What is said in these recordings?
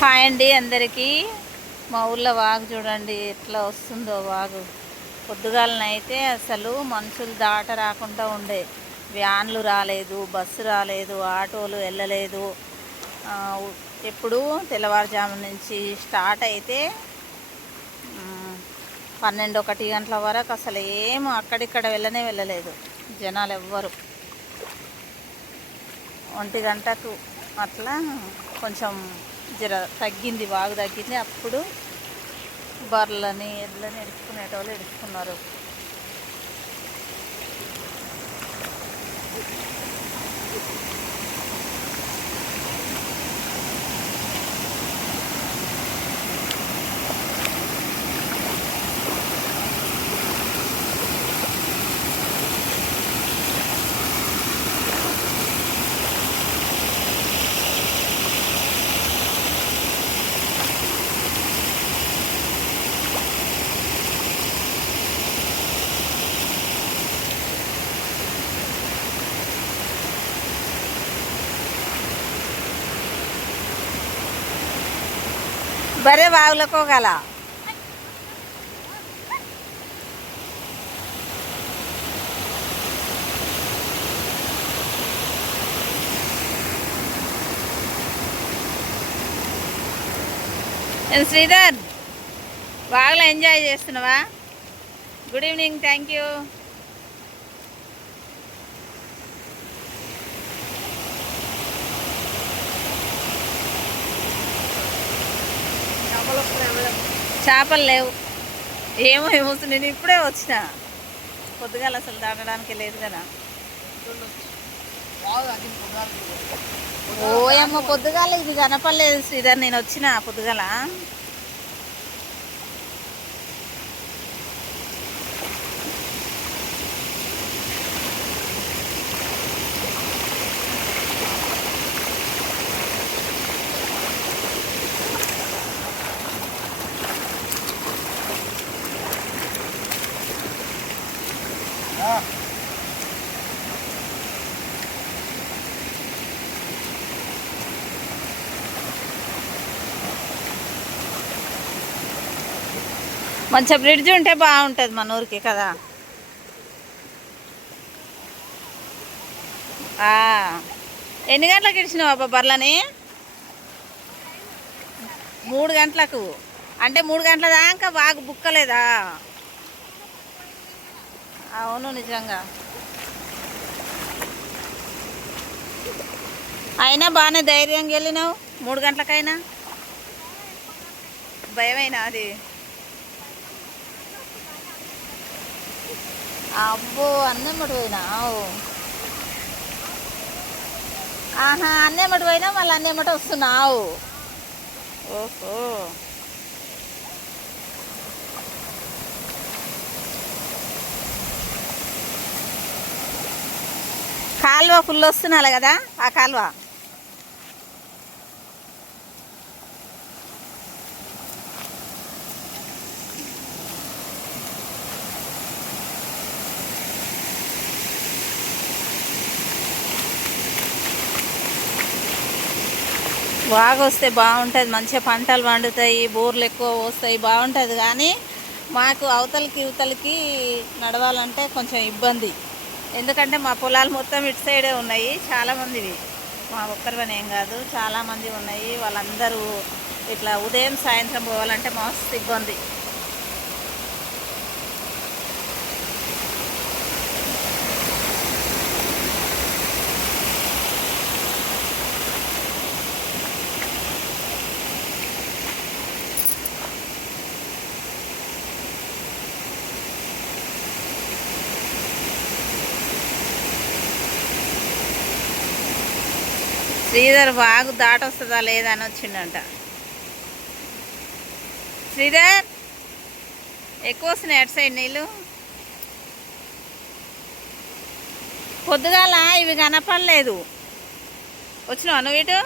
Hi అండి అందరికీ. మా ఊళ్ళో వాగు చూడండి ఎట్లా వస్తుందో వాగు. పొద్దుగాలనైతే అసలు మనుషులు దాట రాకుండా ఉండే. వ్యాన్లు రాలేదు బస్సు రాలేదు ఆటోలు వెళ్ళలేదు. ఎప్పుడు తెల్లవారుజాము నుంచి స్టార్ట్ అయితే పన్నెండు ఒకటి గంటల వరకు అసలు ఏం అక్కడిక్కడ వెళ్ళనే వెళ్ళలేదు. జనాలు ఎవ్వరు. ఒంటి గంటకు అట్లా కొంచెం జర తగ్గింది బాగా తగ్గింది. అప్పుడు బర్రెలని ఎడ్లని ఎడుచుకునేటోళ్ళు ఎడుచుకున్నారు బరే వాగులకు గల. శ్రీధర్? బాగా ఎంజాయ్ చేస్తున్నావా? గుడ్ ఈవినింగ్ థ్యాంక్ యూ చేపలు లేవు. ఏమో ఏమో నేను ఇప్పుడే వచ్చిన. పొద్దుగాల అసలు దాటడానికి లేదు కదా. ఓయమ్మ పొద్దుగాల ఇది కనపడలేదు సీదర్ నేను వచ్చిన పొద్దుగాల. మంచిగా బ్రిడ్జ్ ఉంటే బాగుంటుంది మన ఊరికి కదా. ఎన్ని గంటలకు ఇడిచినావు అబ్బా బర్లని? మూడు గంటలకు. అంటే మూడు గంటల దాకా బాగా బుక్కలేదా? అవును నిజంగా. అయినా బాగానే ధైర్యంగా వెళ్ళినావు? మూడు గంటలకైనా? భయమైనా అది? అబ్బో అన్నమ్మటి పోయినా ఆహా అన్నమ్మటి పోయినా మళ్ళీ అన్నమ్మటి వస్తున్నావు ఓహో. కాలువ ఫుల్ వస్తున్నాలి కదా ఆ కాలువ? బాగా వస్తే బాగుంటుంది మంచిగా పంటలు పండుతాయి బోర్లు ఎక్కువ వస్తాయి బాగుంటుంది. కానీ మాకు అవతలకి ఇవతలకి నడవాలంటే కొంచెం ఇబ్బంది. ఎందుకంటే మా పొలాలు మొత్తం ఇటు సైడే ఉన్నాయి. చాలామందివి మా ఒక్కరివని ఏం కాదు. చాలామంది ఉన్నాయి. వాళ్ళందరూ ఇట్లా ఉదయం సాయంత్రం పోవాలంటే మస్తు ఇబ్బంది. శ్రీధర్ బాగు దాటొస్తుందా లేదా అని వచ్చిండంట. శ్రీధర్ ఎక్కువ వస్తున్నాయి అటు సైడ్ నీళ్ళు. పొద్దుగాల ఇవి కనపడలేదు. వచ్చినావా నువ్వు ఇటు?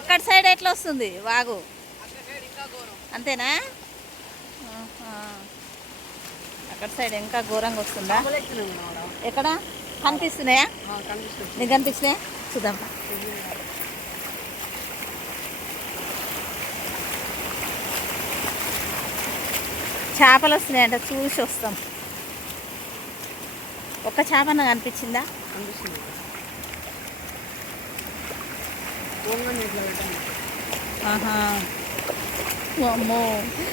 అక్కడ సైడ్ ఎట్లా వస్తుంది వాగు? అంతేనా. అక్కడ సైడ్ ఇంకా ఘోరంగా వస్తుందా? ఎక్కడ? కనిపిస్తున్నాయా? నీకు కనిపిస్తున్నాయా చూద్దాం. చేపలు వస్తున్నాయంట చూసి వస్తాం. ఒక్క చేప నాకు అమ్మో.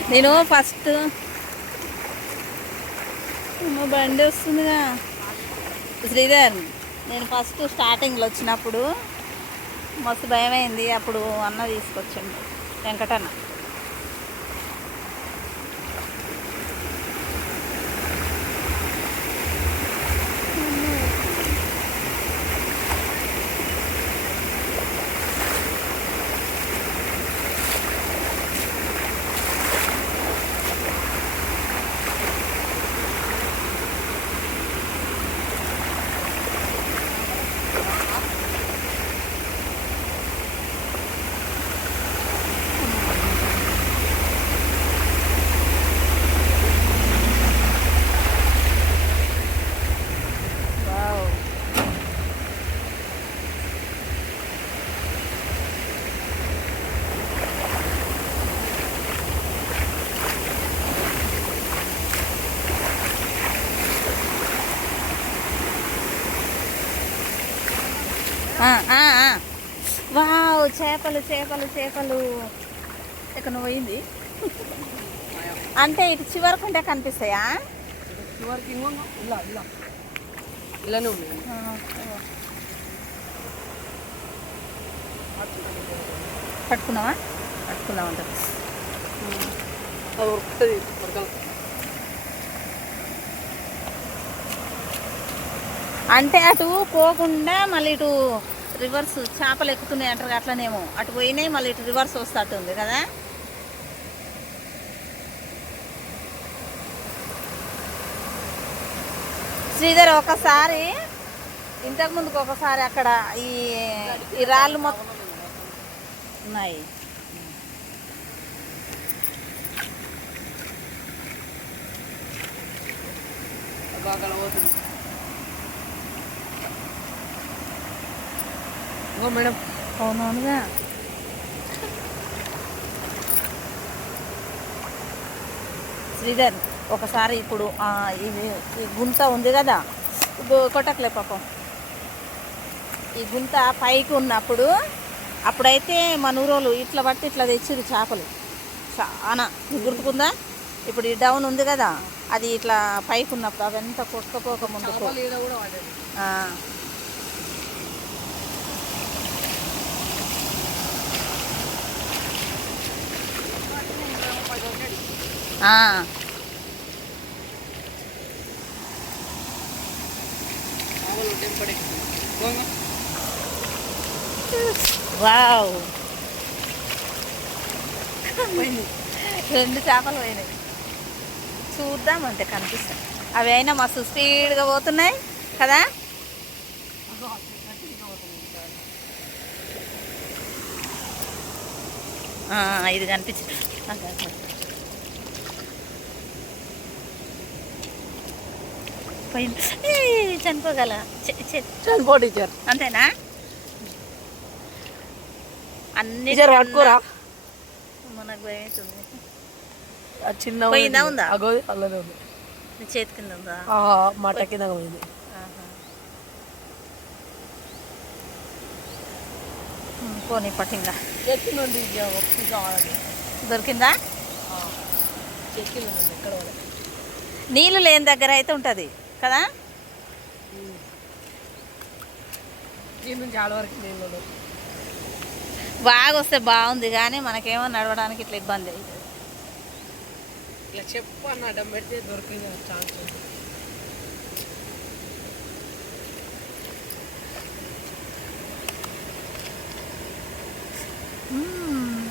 నేను ఫస్ట్ బండి వస్తుందిగా. శ్రీధర్. నేను ఫస్ట్ స్టార్టింగ్లో వచ్చినప్పుడు మస్తు భయమైంది. అప్పుడు అన్న తీసుకొచ్చిండు. వెంకటన్న. వావ్ చేపలు చేపలు చేపలు. ఇక్కడ నువ్వు పోయింది. అంటే ఇటు కనిపిస్తాయా? చివరికి ఇలా ఇలా ఇలానే ఉన్నాయి పట్టుకున్నావా? పట్టుకున్నావా అంట అంటే అటు పోకుండా మళ్ళీ ఇటు రివర్స్ చేపలు ఎక్కుతున్నాయి అంటారు అట్లనేమో. అటు పోయినాయి మళ్ళీ ఇటు రివర్స్ వస్తట్టుంది కదా? శ్రీధర్ ఒకసారి ఇంతకు ముందుకు ఒకసారి అక్కడ ఈ ఈ రాళ్ళు మొత్తం ఉన్నాయి. బాగా ఇంకో మేడం. అవునవునుగా. శ్రీధర్ ఒకసారి ఇప్పుడు ఇది ఈ గుంత ఉంది కదా? కొట్టకలే పాపం. ఈ గుంత పైకి ఉన్నప్పుడు అప్పుడైతే మన ఊరోళ్ళు ఇట్లా బట్టి ఇట్లా తెచ్చిరు చేపలు. చాలా గుర్తుకుందా? ఇప్పుడు ఈ డౌన్ ఉంది కదా? అది ఇట్లా పైకి ఉన్నప్పుడు అవంతా కొట్టుకపోక ముందుకు చేపలు ఈడ కూడా వాడేది ఆ. ఆ. చేపలు టెంపడే పోగా వావ్. రెండు చేపలు పోయినాయి. చూద్దాం అంతే కనిపిస్తాయి. అవి అయినా మస్తు స్పీడ్గా పోతున్నాయి కదా? ఆ, ఇది కనిపించింది. అగ్గ, అగ్గ. పోయింది ఏయ్, చనిపోగల చనిపో టీచర్ అంతేనా? అన్ని పట్టుకోరా. మనకు భయం అవుతుంది ఆ చిన్న పోయిందా ఉందా? అగో అలానే ఉంది. నీ చేతి కింద ఉందా? మాట కింద పోయింది. పోనీ పట్టింగా చెప్తుందండి ఒకటి కావాలని దొరికిందా? నీళ్ళు లేని దగ్గర అయితే ఉంటుంది. కదా? వరకు నీళ్ళు. బాగా వస్తే బాగుంది కానీ మనకేమో నడవడానికి ఇట్లా ఇబ్బంది అవుతుంది ఇట్లా చెప్పు అన్న అడ్డం పెడితే దొరికింది ఛాన్స్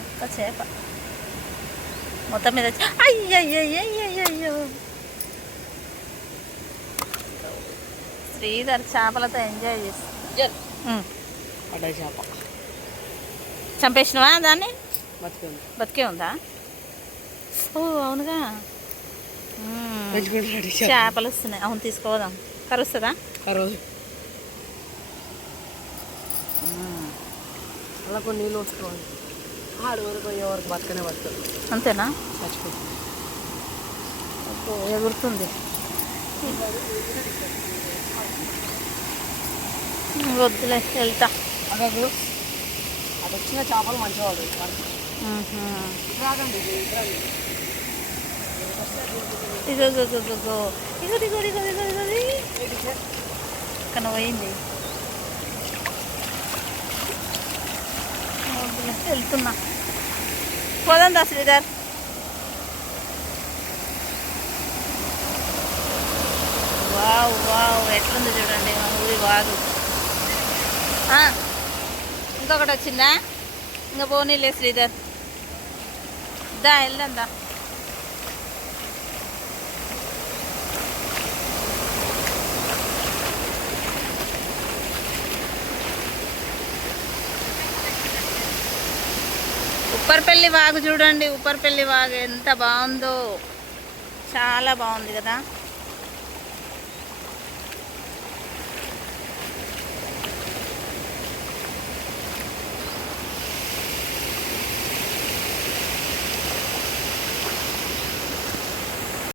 ఒక్క చేప. మొత్తం మీద వచ్చి- శ్రీధర్ చేపలతో ఎంజాయ్ చేసి. చేప. చంపేసినవా దాన్ని? బతికే ఉందా. ఓ అవునుగా. చేపలు వస్తున్నాయి. అవును తీసుకోదాం. కరుస్తుందా రోజు అలా కొన్ని నీళ్ళు వస్తున్నాయి ఆడు వరకు అయ్యే వరకు బతకనే బతుకుతుంది అంతేనా? చచ్చిపోతుంది. ఎగురుతుంది వద్దులే వెళ్తా. వచ్చిన చేపలు మంచిగా పడతాయి మ్హూ. రాగండి రాగండి ఇగో ఇగో ఇగో ఇగో ఇగో ఇగో ఇగో ఇగో ఇగో ఇగో ఇక్కడ పోయింది. వెళ్తున్నా. పోదాం దా శ్రీధర్. వావ్ వావ్ ఎట్లుంది చూడండి మన ఊరి వాగు. ఇంకొకటి వచ్చిందా? ఇంకా పోనీలే శ్రీధర్. దా వెళ్దాం దా. ఉప్పర్పల్లి వాగు చూడండి. ఉప్పర్పల్లి వాగు ఎంత బాగుందో. చాలా బాగుంది కదా.